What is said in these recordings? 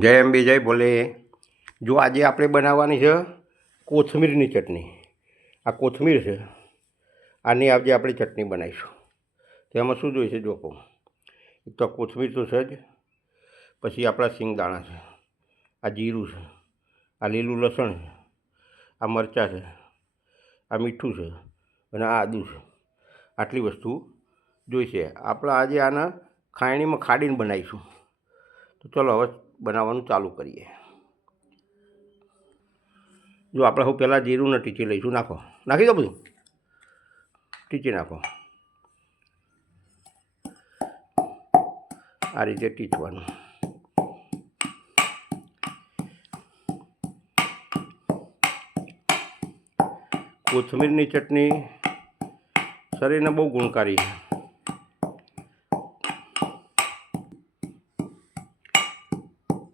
જય અંબે જય ભોલે. જો આજે આપણે બનાવવાની છે કોથમીરની ચટણી. આ કોથમીર છે. આની આજે આપણે ચટણી બનાવીશું. તેમાં શું જોઈશે જો કહું એક તો કોથમીર તો છે જ. પછી આપણા સિંગદાણા છે. આ જીરું છે. આ લીલું લસણ છે. આ મરચાં છે. આ મીઠું છે. અને આ આદું છે. આટલી વસ્તુ જોઈશે. આપણે આજે આના ખાયણીમાં ખાડીને બનાવીશું. તો ચલો હવે બનાવવાનું ચાલુ કરીએ. જો આપણે હું પહેલાં જીરું ને ટીચી લઈશું, નાખો. નાખી દો બધું? ટીચી નાખો. આ રીતે ટીચવાનું. કોથમીરની ચટણી શરીરને બહુ ગુણકારી છે.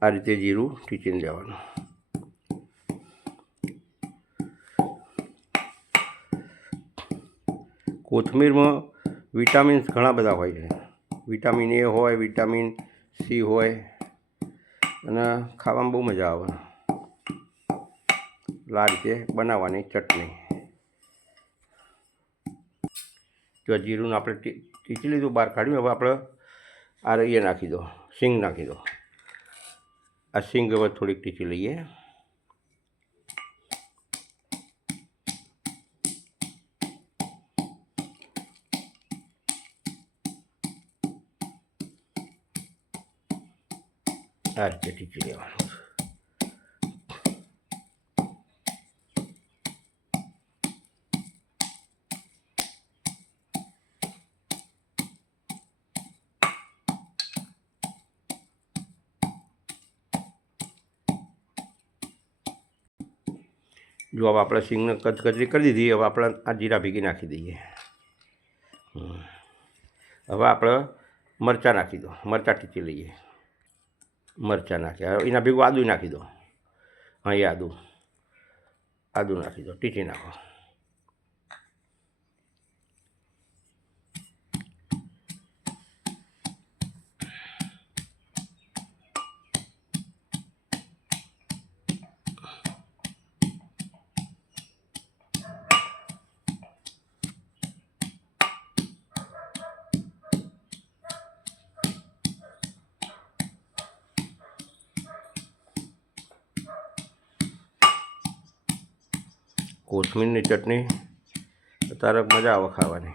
આ રીતે જીરું ટીચીને લેવાનું. કોથમીરમાં વિટામિન્સ ઘણા બધા હોય છે. વિટામિન એ હોય, વિટામિન સી હોય, અને ખાવામાં બહુ મજા આવે આ રીતે બનાવવાની ચટણી. જો જીરુંને આપણે ટીચી લીધું, બહાર કાઢ્યું, હવે આપણે આ રહીએ નાખી દો, સિંગ નાખી દો. આ સિંગ હવે થોડીક ટીચી લઈએ. આ રીતે ટીચી લેવાનું જો હવે આપણે સિંગને કચકચરી કરી દીધી, હવે આપણે આ જીરા ભેગી નાખી દઈએ. હવે આપણે મરચાં નાખી દો, મરચાં ટીચી લઈએ. મરચાં નાખ્યા. એના ભેગું આદું નાખી દો. હા, એ આદું. આદું નાખી દો, ટીચી નાખો. કોથમીરની ચટણી. અત્યારે મજા આવે ખાવાની.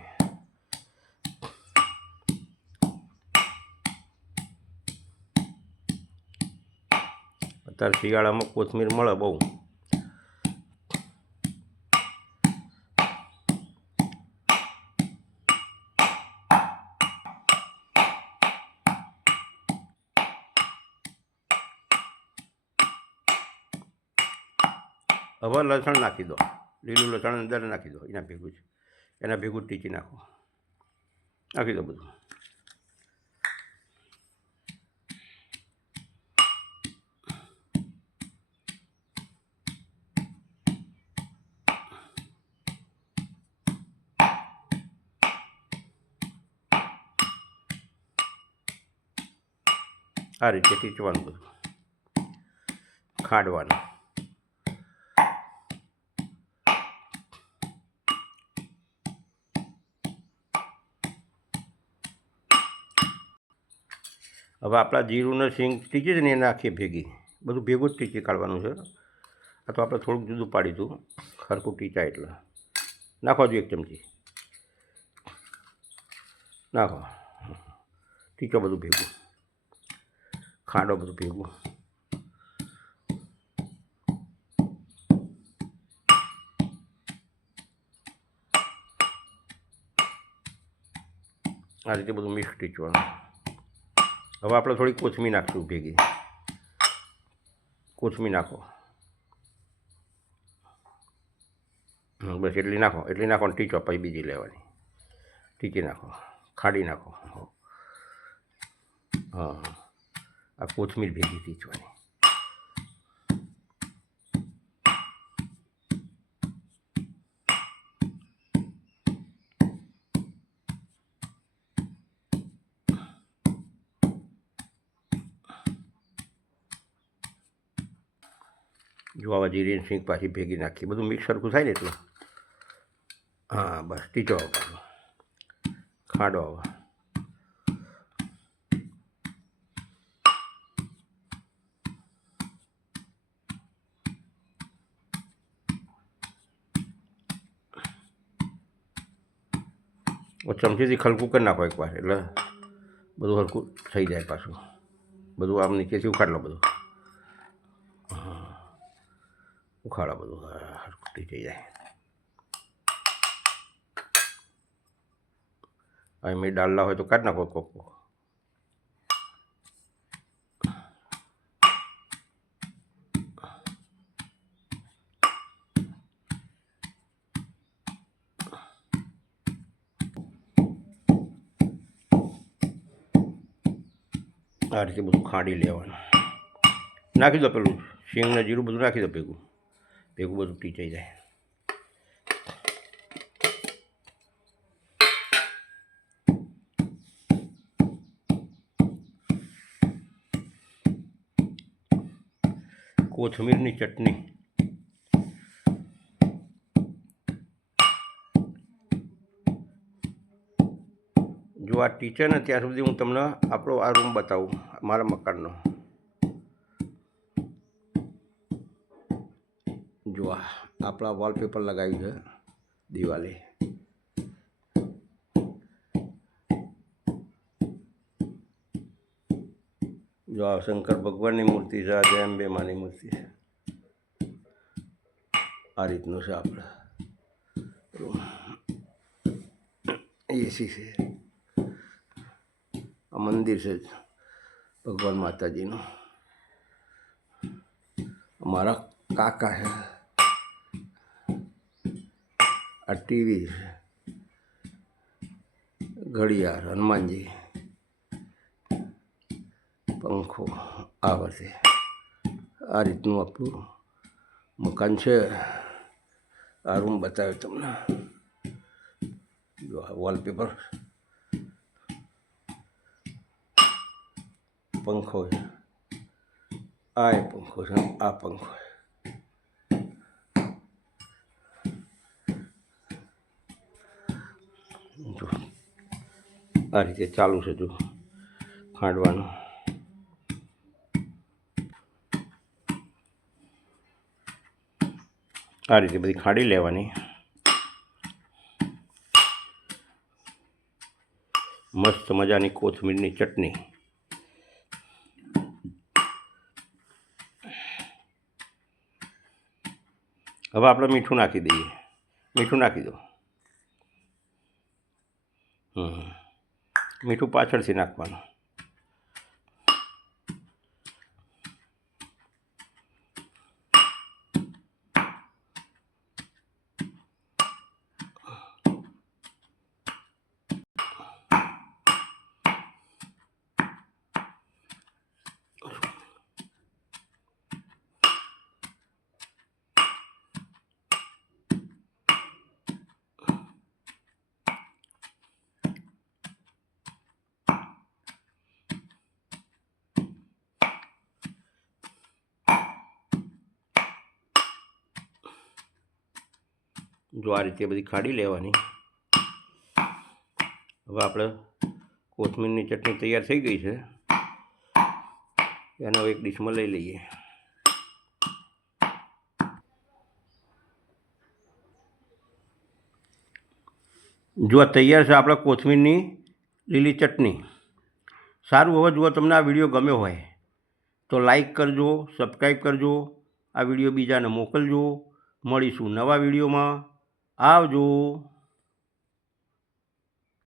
અત્યારે શિયાળામાં કોથમીર મળે બહુ. હવે લસણ નાખી દો. લીલું લસણ અંદર નાખી દો, એના ભેગું જ. એના ભેગું ટીચી નાખો. નાખી દો બધું. આ રીતે ટીચવાનું બધું. ખાંડવાનું. હવે આપણા જીરુંને સિંગ ટીચી જ ને નાખીએ ભેગી. બધું ભેગું જ ટીચી કાઢવાનું છે. આ તો આપણે થોડુંક જુદું પાડી દઉં ખરખું ટીચા એટલે. નાખો જો એક ચમચી. નાખો. ટીચો બધું ભેગું. ખાંડો બધું ભેગું. આ રીતે બધું મિક્સ ટીચવાનું. હવે આપણે થોડી કોથમી નાખશું ભેગી. કોથમી નાખો. બસ એટલી નાખો એટલી નાખો ને ટીચો પછી બીજી લેવાની. ટીચી નાખો, ખાડી નાખો. હા, આ કોથમીર ભેગી ટીચવાની જો આવા જીરી સિંગ પાછી ભેગી નાખી. બધું મિક્સ સરખું થાય ને એટલું. હા, બસ ટીચો ખાડો આવે ચમચીથી ખલકું કરી નાખો એકવાર, એટલે બધું હલકું થઈ જાય પાછું. બધું આમ નીચેથી ઉખાડ બધું હા. ઉખાડો બધું હા, હલકું થઈ જાય અહીં મેં ડાલના હોય તો કાઢ નાખો કોક. આ રીતે બધું ખાંડી લેવાનું નાખી દો પેલું શીંગને જીરું બધું નાખી દો ભેગું ભેગું બધું ટીચાઈ જાય. કોથમીરની ચટણી. જો આ ટીચર ને ત્યાં સુધી હું તમને આપણો આ રૂમ બતાવું, મારા મકાનનો. જો આપણા વોલપેપર લગાવ્યું છે, દિવાલે. જો આ શંકર ભગવાનની મૂર્તિ છે, આ જય માની મૂર્તિ છે. આ રીતનું છે આપણે એસી છે. આ મંદિર છે ભગવાન માતાજીનું. અમારા કાકા છે. આ ટીવી ઘડિયાળ, હનુમાનજી. પંખો, આ વર્ષે આ રીતનું આપણું મકાન છે. આ રૂમ બતાવ્યો તમને. જો વોલપેપર પંખો છે. આ પંખો છે, આ પંખો છે જો. આ રીતે ચાલુ છે જો ખાંડવાનું. આ રીતે બધી ખાડી લેવાની. મસ્ત મજાની કોથમીરની ચટણી. હવે આપણે મીઠું નાખી દઈએ. મીઠું નાખી દો. મીઠું પાછળથી નાખવાનું. જો આ રીતે બધી ખાડી લેવાની. હવે આપણે કોથમીરની ચટણી તૈયાર થઈ ગઈ છે. એને હવે એક ડીશમાં લઈ લઈએ. જો તૈયાર છે આપણે કોથમીરની લીલી ચટણી. સારું, હવે જો તમને આ વીડિયો ગમ્યો હોય તો લાઈક કરજો, સબસ્ક્રાઈબ કરજો. આ વીડિયો બીજાને મોકલજો. મળીશું નવા વિડીયોમાં. આવજો